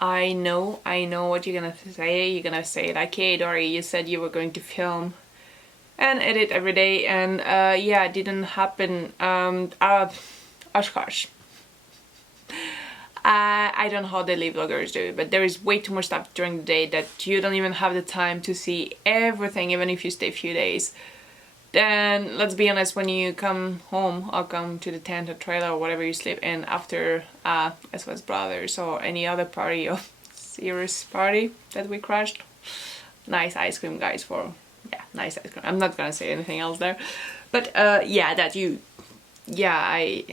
I know what you're gonna say. You're gonna say like, "Hey, Dory, you said you were going to film and edit every day," and yeah, it didn't happen. Oshkosh. I don't know how daily vloggers do it, but there is way too much stuff during the day that you don't even have the time to see everything, even if you stay a few days. Then, let's be honest, when you come home or come to the tent or trailer or whatever you sleep in after SOS Brothers or any other party or serious party that we crashed. Nice ice cream, guys, yeah, nice ice cream. I'm not gonna say anything else there. But yeah, I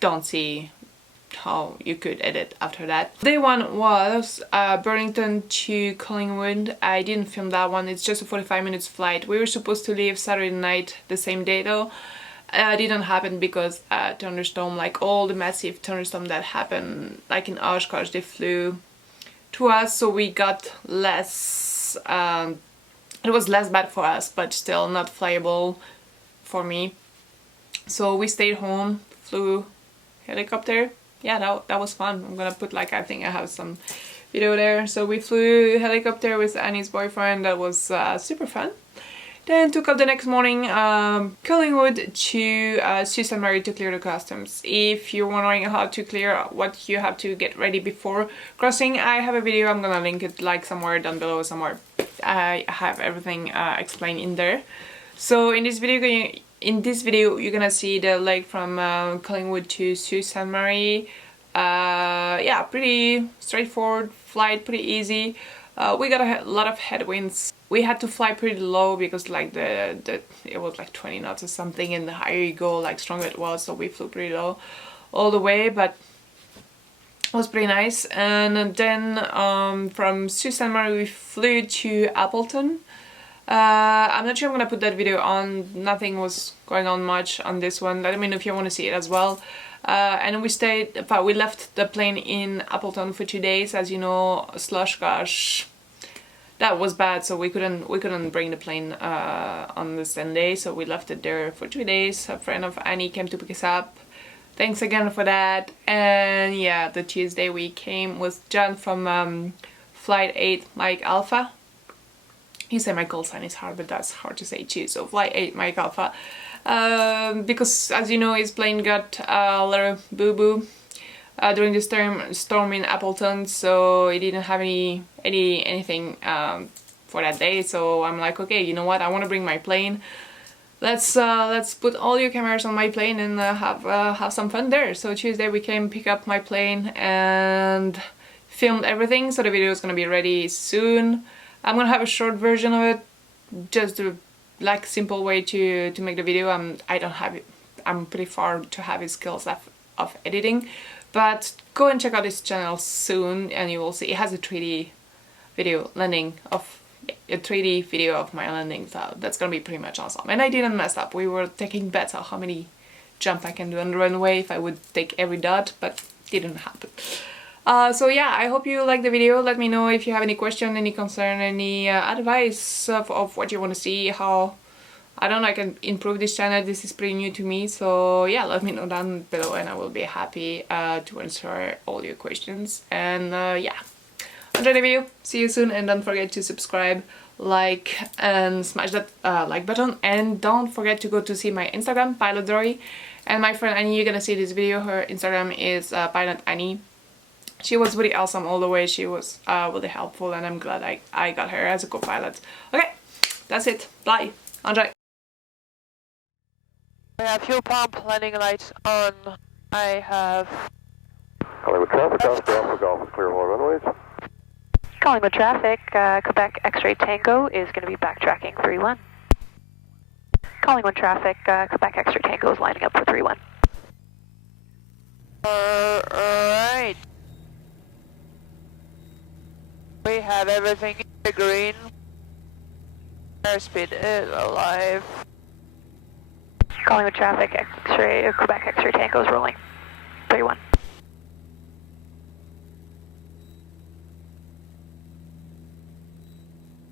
don't see how you could edit after that. Day one was Burlington to Collingwood. I didn't film that one, it's just a 45 minutes flight. We were supposed to leave Saturday night the same day though. Didn't happen because thunderstorm, like all the massive thunderstorm that happened like in Oshkosh, they flew to us, so we got less, it was less bad for us, but still not flyable for me. So we stayed home, flew helicopter. Yeah, that was fun. I'm gonna put like, I think I have some video there. So we flew helicopter with Annie's boyfriend. That was super fun. Then took off the next morning, Collingwood to Sault Ste. Marie to clear the customs. If you're wondering how to clear, what you have to get ready before crossing, I have a video. I'm gonna link it like somewhere down below somewhere. I have everything explained in there. So in this video, you're gonna see the leg from Collingwood to Sault Ste. Marie. Yeah, pretty straightforward flight, pretty easy. We got a lot of headwinds. We had to fly pretty low because like it was like 20 knots or something, and the higher you go, like stronger it was. So we flew pretty low all the way, but it was pretty nice. And then from Sault Ste. Marie we flew to Appleton. I'm not sure I'm gonna put that video on. Nothing was going on much on this one. Let me know if you want to see it as well. And we left the plane in Appleton for 2 days. As you know, slush gosh, that was bad, so we couldn't bring the plane on the same day, so we left it there for 2 days. A friend of Annie came to pick us up. Thanks again for that. And yeah, the Tuesday we came with John from Flight 8 Mike Alpha. You say my call sign is hard, but that's hard to say too. So Flight 8 Mike Alpha. Because as you know, his plane got a little boo-boo during the storm in Appleton, so he didn't have anything for that day. So I'm like, okay, you know what? I want to bring my plane. Let's put all your cameras on my plane and have some fun there. So Tuesday we came pick up my plane and filmed everything. So the video is gonna be ready soon. I'm gonna have a short version of it, just a like simple way to make the video. I don't have it. I'm pretty far to have his skills of editing, but go and check out his channel soon, and you will see it has a 3D video landing of a 3D video of my landing. So that's gonna be pretty much awesome. And I didn't mess up. We were taking bets on how many jump I can do on the runway if I would take every dot, but didn't happen. So yeah, I hope you like the video. Let me know if you have any question, any concern, any advice of what you want to see, how I don't know, I can improve this channel. This is pretty new to me, so yeah, let me know down below and I will be happy to answer all your questions. And yeah, enjoy the video, see you soon, and don't forget to subscribe, like, and smash that like button. And don't forget to go to see my Instagram, Pilot Dory, and my friend Annie. You're gonna see this video. Her Instagram is Pilot Annie. She was really awesome all the way. She was really helpful, and I'm glad I got her as a co-pilot. Okay, that's it. Bye. Enjoy. I have fuel pump, landing lights on. I have... Collingwood traffic, Oscar Alpha Golf, clear all runways. Collingwood traffic, Quebec X-ray Tango is going to be backtracking 3-1. Collingwood traffic, Quebec X-ray Tango is lining up for 3-1. Alright. We have everything in the green. Airspeed is alive. Collingwood traffic, X-ray, Quebec X-ray Tango is rolling. 3-1.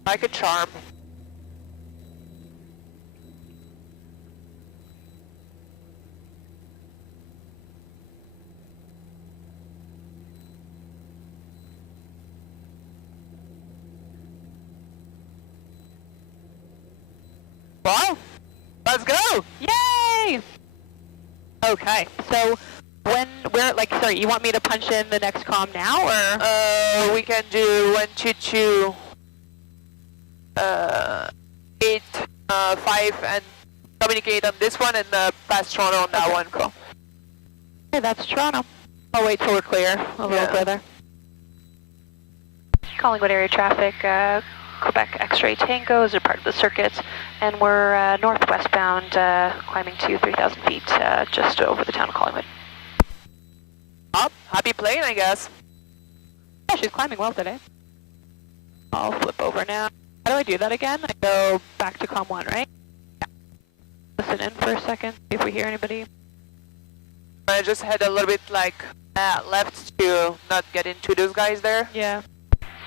Like a charm. Well, let's go! Yay! Okay, so sorry, you want me to punch in the next comm now, or? We can do 122, 8, 5, and communicate on this one and pass Toronto on that one. Cool. Okay, that's Toronto. I'll wait till we're clear a little further. Collingwood area traffic, Quebec X-ray Tango is a part of the circuit, and we're northwestbound, climbing to 3,000 feet, just over the town of Collingwood. Up, happy plane, I guess. Yeah, she's climbing well today. I'll flip over now. How do I do that again? I go back to comm 1, right? Yeah. Listen in for a second, see if we hear anybody. I just head a little bit like left to not get into those guys there. Yeah.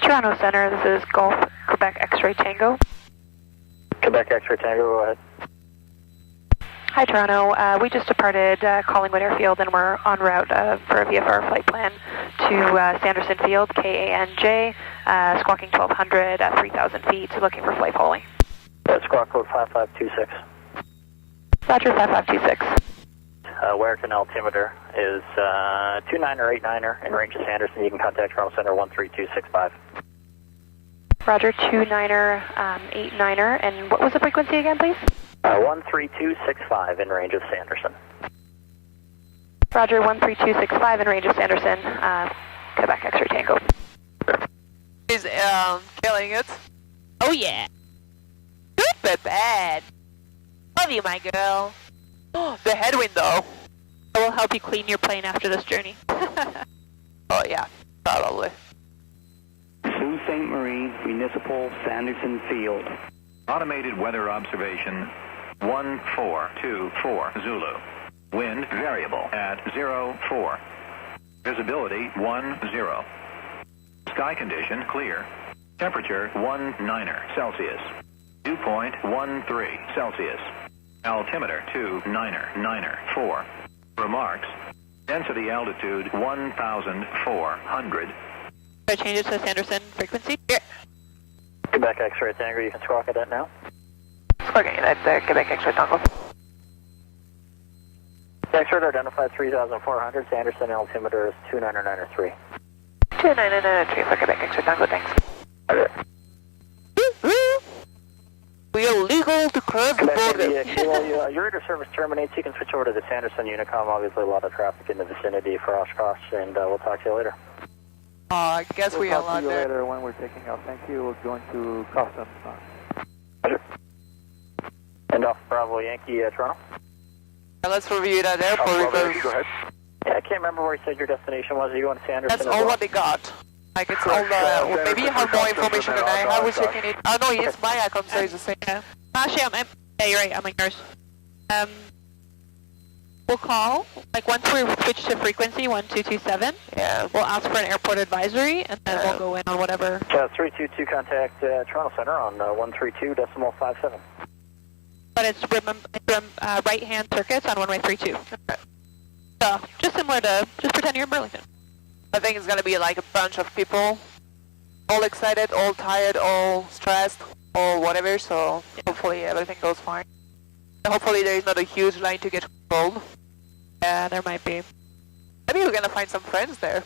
Toronto Center, this is Golf Quebec X-ray Tango. Quebec X-ray Tango, go ahead. Hi Toronto, we just departed Collingwood Airfield and we're en route for a VFR flight plan to Sanderson Field, KANJ, squawking 1200 at 3,000 feet, looking for flight following. Squawk code 5526. Roger, 5526. Where altimeter is 29er, 89er in range of Sanderson. You can contact Toronto Center 13265. Roger, 29er, 89er, and what was the frequency again, please? 13265 in range of Sanderson. Roger, 13265 in range of Sanderson, Quebec X-ray Tango. He's killing it. Oh yeah. Good but bad. Love you, my girl. The headwind, though. I will help you clean your plane after this journey. Oh yeah, probably. Sault Ste. Marie Municipal Sanderson Field. Automated weather observation 1424 Zulu. Wind variable at 04. Visibility 10. Sky condition clear. Temperature 19 Celsius. Dew point 13 Celsius. Altimeter 2994. Remarks. Density altitude 1,400. Should I change it to Sanderson frequency? Yeah. Quebec X-ray Tango, you can squawk at that now. Okay, that's Quebec X-ray Tango. X-ray identified 3,400. Sanderson altimeter is 2993. 2993 for Quebec X-ray Tango, thanks. We are legal to cross the border. Your radar service terminates. You can switch over to the Sanderson Unicom. Obviously, a lot of traffic in the vicinity for Oshkosh, and we'll talk to you later. I guess we are We'll talk to you there. later when we're taking off. Thank you. We're going to customs now. Roger. And off Bravo Yankee, Toronto. Let's review that airport because Go ahead. Yeah, I can't remember where you said your destination was. Are you going to Sanderson? that's all what they got. Like it's all the, maybe you have more information than I have. We're checking it. Oh no, it's my icon, so it's the same. Yeah. Actually, yeah, you're right, I'm like yours. We'll call, like once we switch to frequency 1227, Yeah. we'll ask for an airport advisory, and then we'll go in on whatever. 322 contact Toronto Center on 132.57. But it's right-hand circuits on one-way 32. So, just similar to, just pretend you're in Burlington. I think it's gonna be like a bunch of people, all excited, all tired, all stressed, or whatever. So hopefully everything goes fine. And hopefully there is not a huge line to get controlled. Yeah, there might be. Maybe we're gonna find some friends there.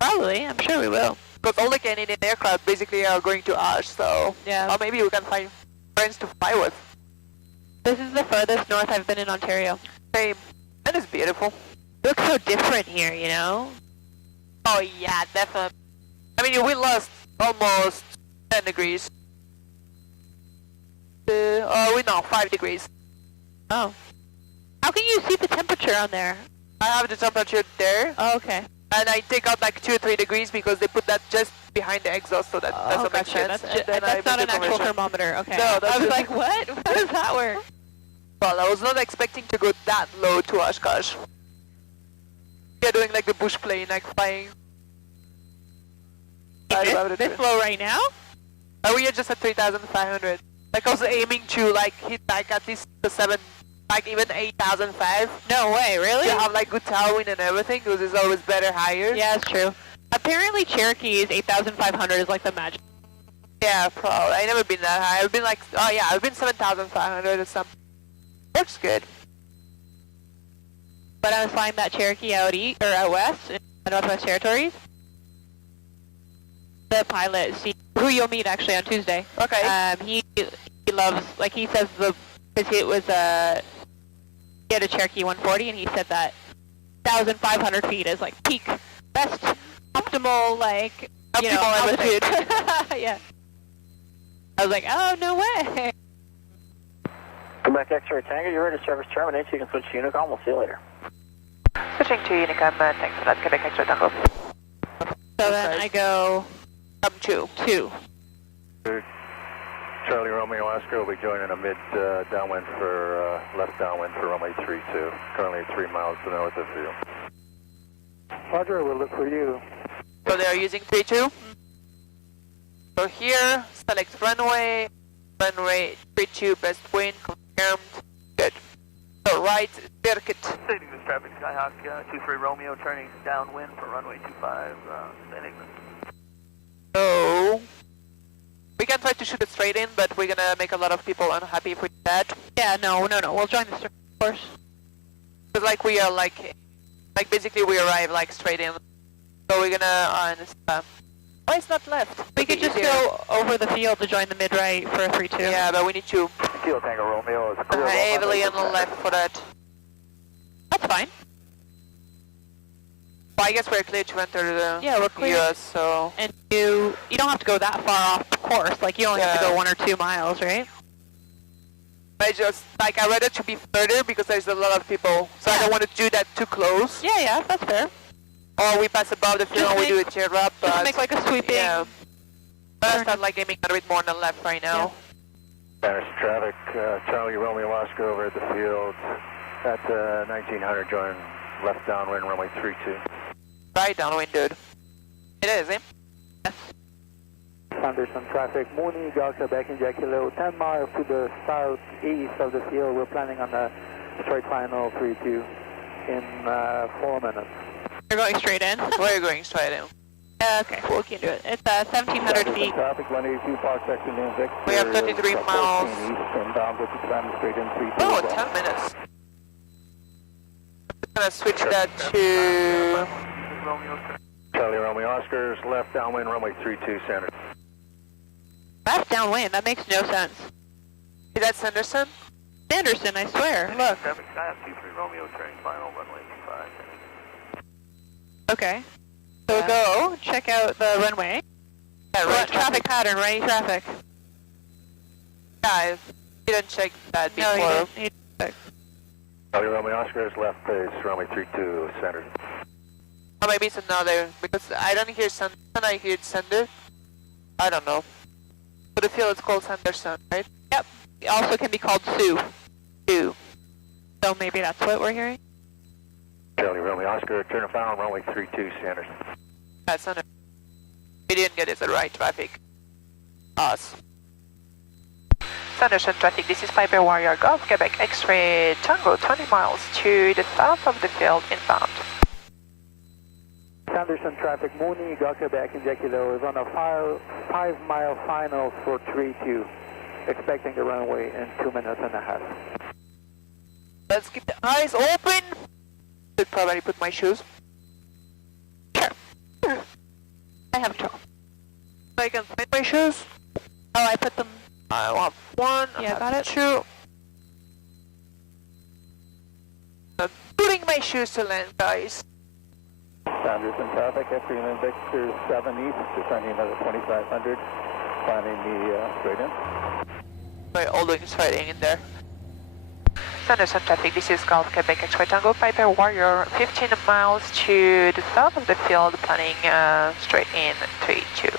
Probably, I'm sure we will. Because all the Canadian aircraft basically are going to OSH, so Yeah. or maybe we can find friends to fly with. This is the furthest north I've been in Ontario. Same. And it's beautiful. It looks so different here, you know? Oh yeah, definitely. I mean, we lost almost 10 degrees. We know, 5 degrees. Oh. How can you see the temperature on there? I have the temperature there, Oh, okay. and I take out like 2 or 3 degrees because they put that just behind the exhaust, so that doesn't make gotcha. sense. And then I That's not put an the actual conversion. thermometer. Okay. No, that's I was just- like, what? How does that work? Well, I was not expecting to go that low to Oshkosh. You're doing like the bush plane, like flying. This low right now? We are just at 3,500. Like I was aiming to like hit like at least the 7, like even 8,005. No way, really? To have like good tailwind and everything, because it's always better higher. Yeah, it's true. Apparently Cherokee is 8,500 is like the magic. Yeah, probably. I've never been that high. I've been like, oh yeah, I've been 7,500 or something. Works good. But I was flying that Cherokee out out west in the Northwest Territories. The pilot, who you'll meet actually on Tuesday. Okay. He loves, like he says, because it was he had a Cherokee 140, and he said that 1,500 feet is like peak, best, optimal, like, you know, altitude. Yeah. I was like, oh, no way. Quebec X-ray Tango, you're ready to service terminate. You can switch to Unicom. We'll see you later. Switching to Unicom, thanks for that, Quebec X-ray Tango. So then I go Up 2. Charlie Romeo Oscar will be joining a mid downwind for left downwind for runway 32. Currently 3 miles to the north of field. Roger, we'll look for you. So they are using 32. So here, select runway 32, best wind, confirmed, good. So right, circuit. Stating this traffic, Skyhawk 23 Romeo, turning downwind for runway 25, landing. So, we can try to shoot it straight in, but we're gonna make a lot of people unhappy if we do that. Yeah, no, we'll join the circuit, of course. Because like we are like basically we arrive like straight in. So we're gonna, why it's not left? We could just go over the field to join the mid-right for a 3-2. Yeah, but we need to Kilo Tango Romeo is clear. heavily on the left for that. That's fine. Well, I guess we're clear to enter the Yeah, we're clear. US, so... And you don't have to go that far off course, like you only have to Yeah. go 1 or 2 miles, right? I just, like, I'd rather to be further because there's a lot of people, so I don't want to do that too close. Yeah, that's fair. Or we pass above the field and we do a tear up, but... Just make like a sweeping... Yeah. But I start like aiming a bit more on the left right now. Sanderson traffic, Charlie Romeo Oscar over at the field at 1900, join left downwind runway 32. Right downwind, dude. It is, eh? Yes. Sanderson traffic, Mooney, Delta, back in Kilo, 10 miles to the southeast of the field. We're planning on a straight final 3-2 in 4 minutes. You're going straight in? We're going straight in. Okay, we can do it. It's 1,700 feet. Traffic 182 Park section in Victor. We have 33 miles. East inbound with the plan straight in 32. Oh, 10 minutes. I'm gonna switch that to... Charlie Romeo Oscar's left downwind runway 32 Sanderson. That's downwind, that makes no sense. Is that Sanderson? Sanderson, I swear, look. Traffic, Skyhawk 23 Romeo, turning final, runway 25. Okay. So go, check out the runway. Yeah, right. Traffic pattern, right traffic. Yeah, I didn't check that No, before. you didn't. Charlie Romeo Oscar's left base runway 32 Sanderson. Or maybe it's another, because I don't hear Sanderson, I hear Sander. I don't know. But the field is called Sanderson, right? Yep. It also can be called Sioux. Sioux. So maybe that's what we're hearing? Charlie Romeo Oscar, turn and final runway 32 Sanderson. That's Sanderson. We didn't get it the right traffic. Us. Sanderson traffic, this is Fiber Warrior Golf, Quebec X-ray Tango, 20 miles to the south of the field inbound. Sanderson traffic, Mooney, Quebec in Kilo is on a 5-mile final for 3-2. Expecting the runway in 2 minutes and a half. Let's keep the eyes open. Should probably put my shoes. Sure. I have trouble. I can find my shoes. Oh, I put them... I want 1, Yeah, got it. 2. I'm putting my shoes to land, guys. Sanderson traffic, F3 and Victor 7 East, descending another 2500, planning the straight in. We're all doing straight in there. Sanderson traffic, this is Golf Quebec X-ray Tango, Piper Warrior, 15 miles to the south of the field, planning straight in 3-2.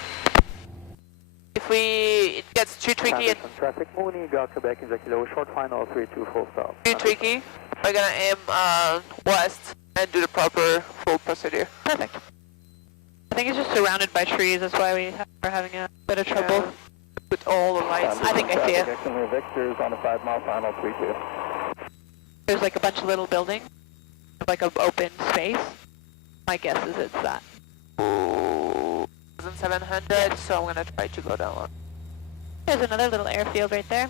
If it gets too tricky and Sanderson traffic, Mooney, Quebec in Kilo, short final 3-2 full stop. too tricky, we're gonna aim west and do the proper full procedure. Perfect. I think it's just surrounded by trees, that's why we're having a bit of trouble. Yeah. With all the lights. I think I see it. Victor's on a 5-mile final 3-2. There's like a bunch of little buildings, like an open space. My guess is it's that. 700, so I'm gonna try to go down. There's another little airfield right there.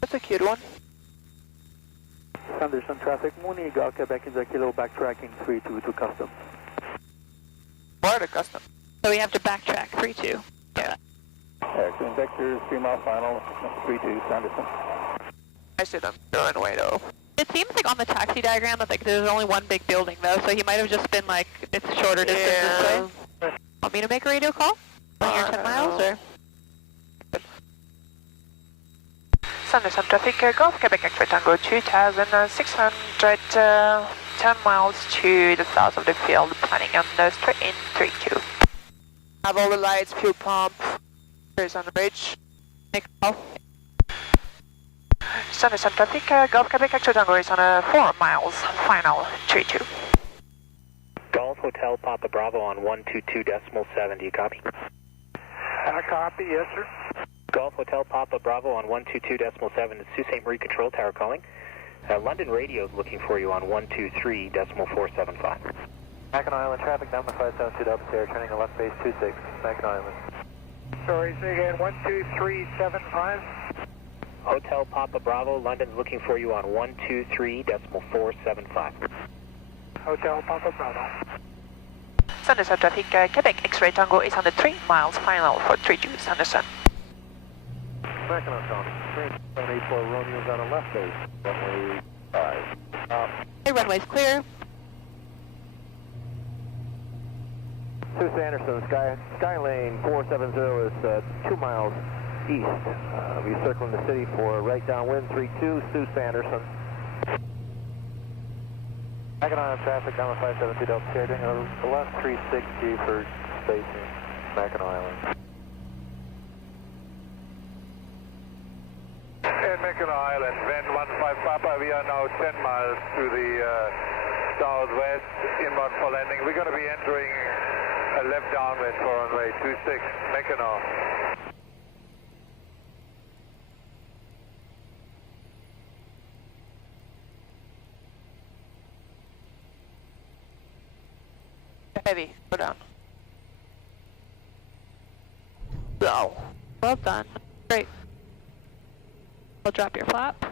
That's a cute one. Sanderson traffic, Mooney, Eagle, Quebec, India Kilo, backtracking 322 custom. Or the custom. So we have to backtrack 3-2. Yeah. Excellent, Vector, 3 mile final, 32, Sanderson. I see them going away though. It seems like on the taxi diagram that like there's only one big building though, so he might have just been like, it's shorter distance this way. Want me to make a radio call? When you're 10 miles or? Sanderson traffic, Golf Quebec X-ray Tango 2600, 10 miles to the south of the field, planning on the straight in 3-2. Have all the lights, fuel pump. There's on the bridge. Make a call. Sanderson traffic, Golf Quebec X-ray Tango is on a 4 miles, final 3-2. Golf Hotel Papa Bravo on 122.7, do you copy? Copy, yes sir. Golf Hotel Papa Bravo on 122.7, it's Sault Ste. Marie Control Tower calling. London Radio is looking for you on 123.475. Mackinac Island traffic, down the 572 upstairs, turning a left base 26, Mackinac Island. Sorry, say again, 12375. Hotel Papa Bravo, London's looking for you on 123.475. Hotel Papa Bravo. Sanderson traffic, Quebec X-ray Tango is on the 3 miles, final for 3-2, Sanderson. Mackinac County, 784 Romeo's on a left base, runway 5. Hey, runway's clear. Sioux Sanderson, sky lane 470 is 2 miles east. We're circling the city for right downwind 32, Sioux Sanderson. Mackinac Island traffic down the 572 upstairs, doing a left 360 for spacing, Mackinac Island. And Mackinac Island, Van 15 Papa, we are now 10 miles to the southwest, inbound for landing. We're going to be entering a left downwind for runway 26, Mackinac. Heavy, go down. Wow. Well done. Great. I'll drop your flap.